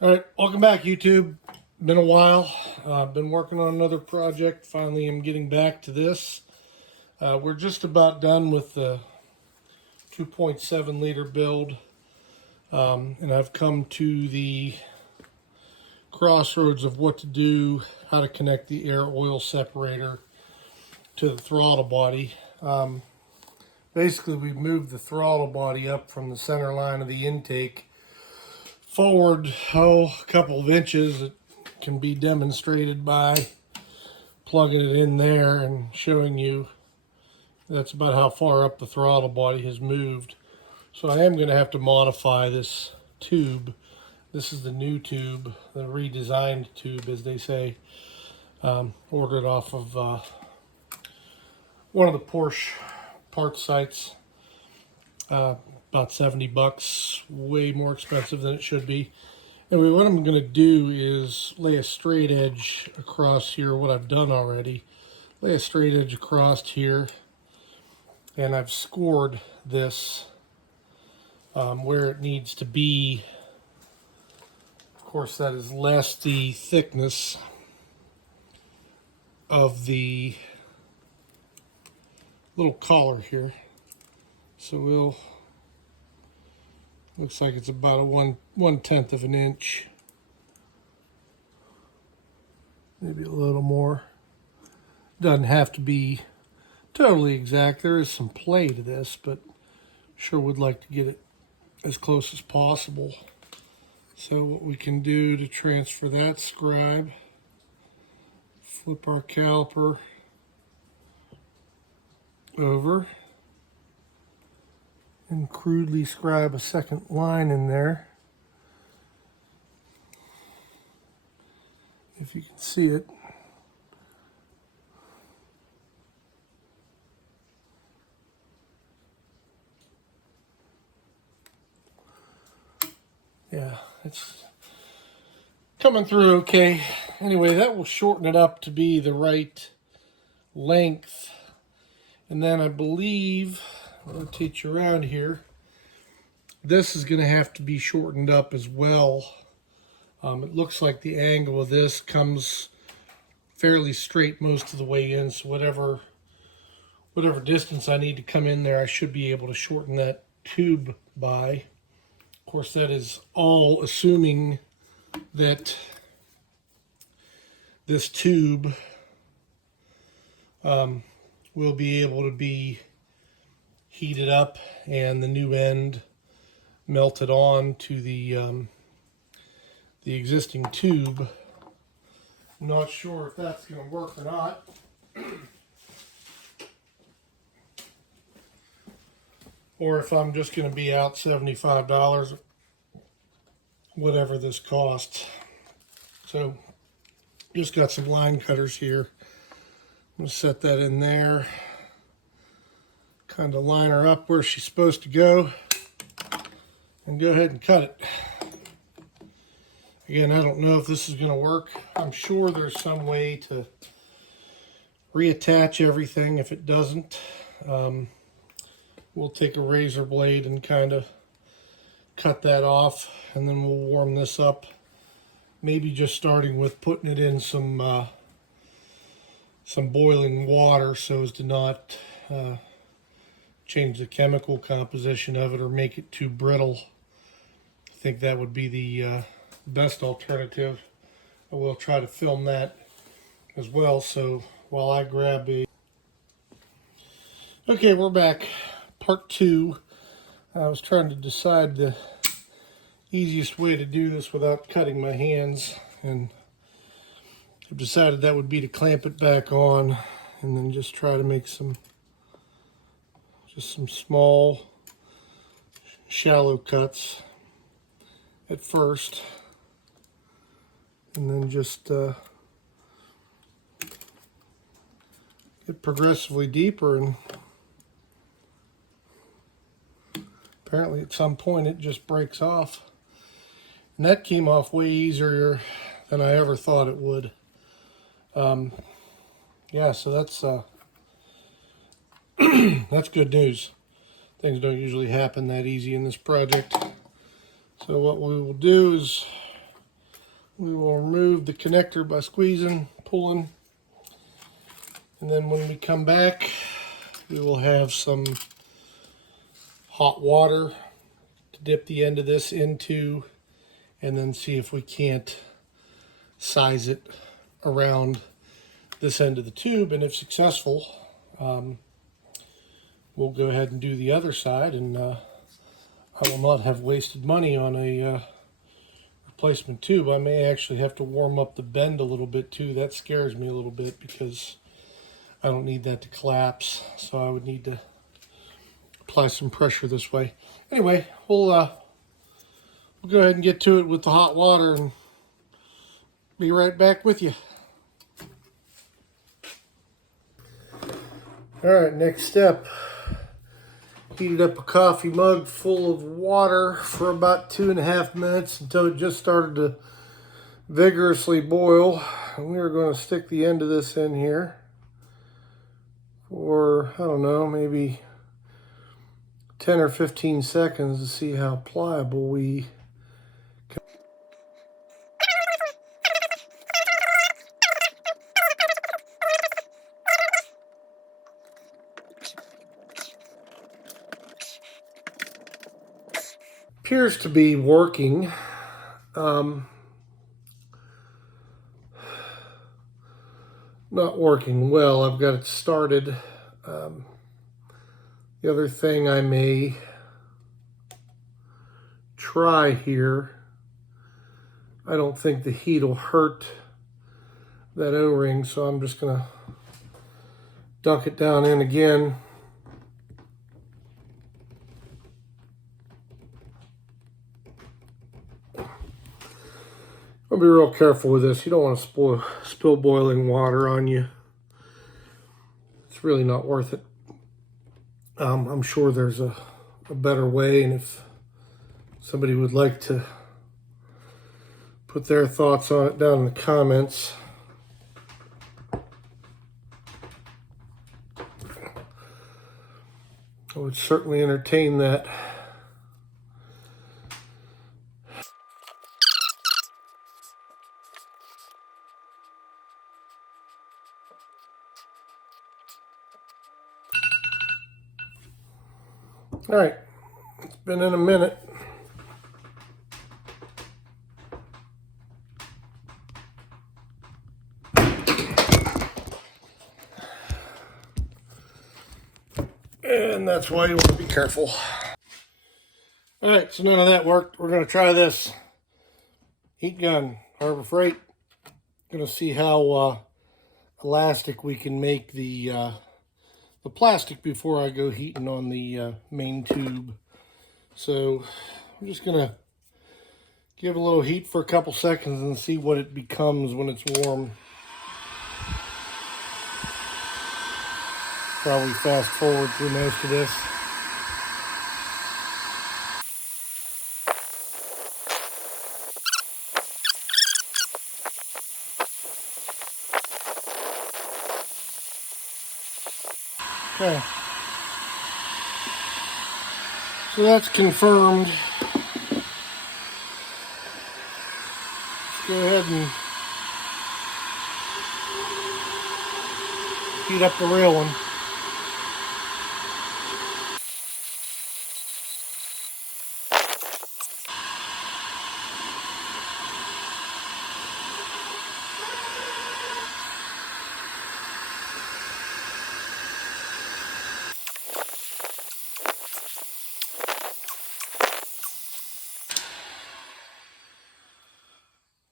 All right, welcome back, YouTube. Been a while. I've been working on another project. Finally, I'm getting back to this. We're just about done with the 2.7 liter build, and I've come to the crossroads of what to do, how to connect the air oil separator to the throttle body. Basically, we've moved the throttle body up from the center line of the intake forward a couple of inches. It can be demonstrated by plugging it in there and showing you that's about how far up the throttle body has moved. So I am going to have to modify this tube. This is the new tube, the redesigned tube, as they say. Ordered off of one of the Porsche parts sites. About 70 bucks, way more expensive than it should be. Anyway, what I'm going to do is lay a straight edge across here, what I've done already. Lay a straight edge across here, and I've scored this where it needs to be. Of course, that is less the thickness of the little collar here. So looks like it's about a 1/10 of an inch, maybe a little more. Doesn't have to be totally exact. There is some play to this, but sure would like to get it as close as possible. So what we can do to transfer that scribe, flip our caliper over and crudely scribe a second line in there. If you can see it. Yeah, it's coming through okay. Anyway, that will shorten it up to be the right length. And then I believe, rotate you around here, this is going to have to be shortened up as well. It looks like the angle of this comes fairly straight most of the way in, so whatever distance I need to come in there, I should be able to shorten that tube by. Of course, that is all assuming that this tube will be able to be heated up and the new end melted on to the existing tube. I'm not sure if that's going to work or not. Or if I'm just going to be out $75, whatever this costs. So, just got some line cutters here. I'm going to set that in there. Kind of line her up where she's supposed to go. And go ahead and cut it. Again, I don't know if this is going to work. I'm sure there's some way to reattach everything if it doesn't. We'll take a razor blade and kind of cut that off, and then we'll warm this up. Maybe just starting with putting it in some boiling water so as to not change the chemical composition of it or make it too brittle. I think that would be the best alternative. I will try to film that as well. So while I grab a... Okay, we're back. Part 2. I was trying to decide the easiest way to do this without cutting my hands, and I've decided that would be to clamp it back on and then just try to make some small shallow cuts at first, and then just get progressively deeper, and apparently at some point it just breaks off. And that came off way easier than I ever thought it would. Yeah, so that's that's good news. Things don't usually happen that easy in this project. So what we will do is We will remove the connector by squeezing, pulling, and then when we come back, we will have some hot water to dip the end of this into, and then see if we can't size it around this end of the tube. And if successful, we'll go ahead and do the other side, and I will not have wasted money on a replacement tube. I may actually have to warm up the bend a little bit too. That scares me a little bit because I don't need that to collapse, so I would need to apply some pressure this way. Anyway, we'll go ahead and get to it with the hot water and be right back with you. All right, next step. Heated up a coffee mug full of water for about 2.5 minutes until it just started to vigorously boil. And we are going to stick the end of this in here for, I don't know, maybe 10 or 15 seconds to see how pliable we can. Appears to be working. Not working well. I've got it started. The other thing I may try here, I don't think the heat will hurt that O-ring, so I'm just going to dunk it down in again. I'll be real careful with this. You don't want to spill boiling water on you. It's really not worth it. I'm sure there's a better way, and if somebody would like to put their thoughts on it down in the comments. I would certainly entertain that. All right, it's been in a minute. And that's why you want to be careful. All right, so none of that worked. We're going to try this heat gun, Harbor Freight. Going to see how elastic we can make the plastic before I go heating on the main tube. So I'm just going to give it a little heat for a couple seconds and see what it becomes when it's warm. Probably fast forward through most of this. Okay. So that's confirmed. Let's go ahead and heat up the real one.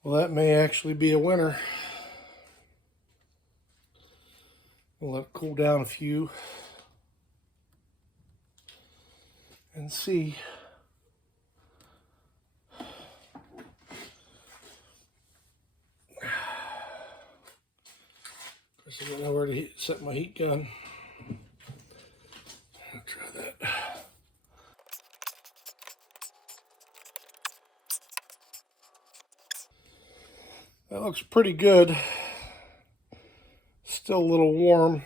Well, that may actually be a winner. We'll let it cool down a few and see. I don't know where to set my heat gun. I'll try that. That looks pretty good. Still a little warm.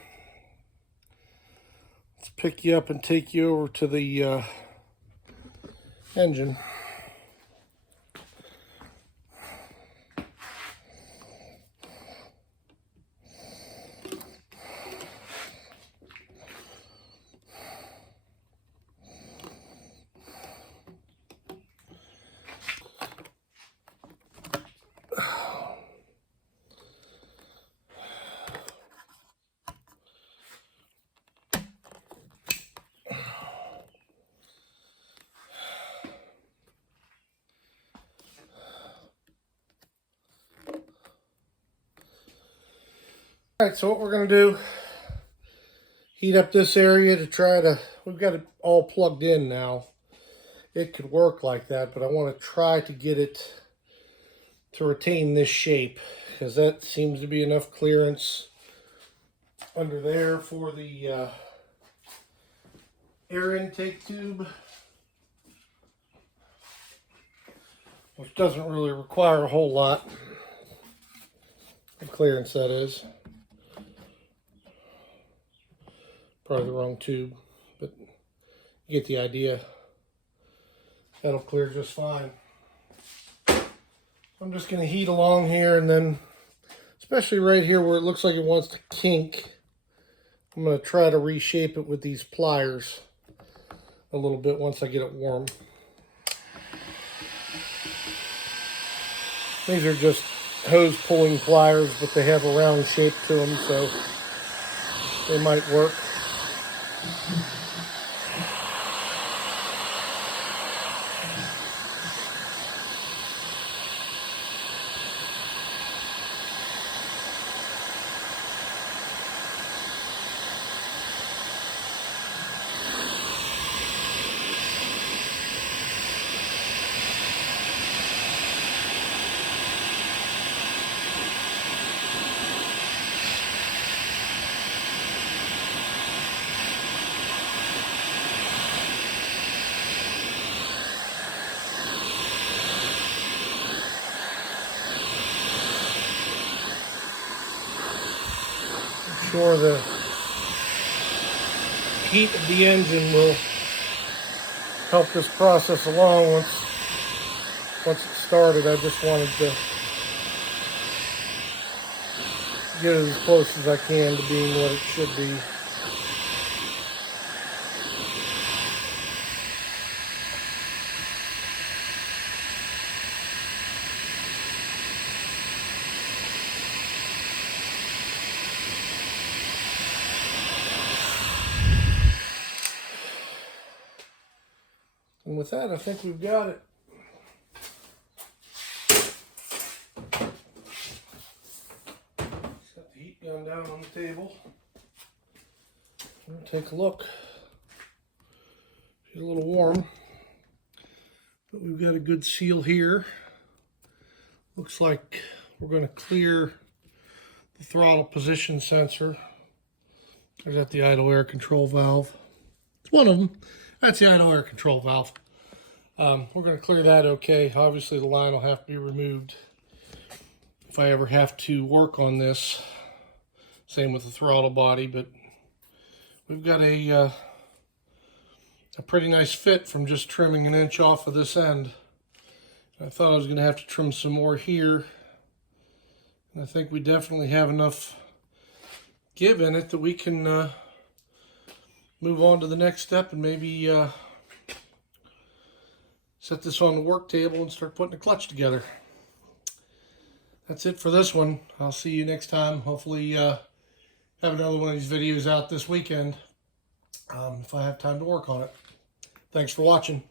Let's pick you up and take you over to the engine. Alright, so what we're going to do, heat up this area to try to, we've got it all plugged in now. It could work like that, but I want to try to get it to retain this shape, because that seems to be enough clearance under there for the air intake tube, which doesn't really require a whole lot of clearance, that is. Probably the wrong tube, but you get the idea. That'll clear just fine. I'm just going to heat along here, and then especially right here where it looks like it wants to kink, I'm going to try to reshape it with these pliers a little bit once I get it warm. These are just hose pulling pliers, but they have a round shape to them, so they might work. Sure, the heat of the engine will help this process along once it's started. I just wanted to get it as close as I can to being what it should be. And with that, I think we've got it. Set the heat gun down on the table. We'll take a look. It's a little warm, but we've got a good seal here. Looks like we're going to clear the throttle position sensor. There's that the idle air control valve. It's one of them. That's the idle air control valve. We're going to clear that okay. Obviously the line will have to be removed if I ever have to work on this. Same with the throttle body, but we've got a pretty nice fit from just trimming an inch off of this end. I thought I was going to have to trim some more here. And I think we definitely have enough give in it that we can move on to the next step and maybe set this on the work table and start putting a clutch together. That's it for this one. I'll see you next time. Hopefully have another one of these videos out this weekend if I have time to work on it. Thanks for watching.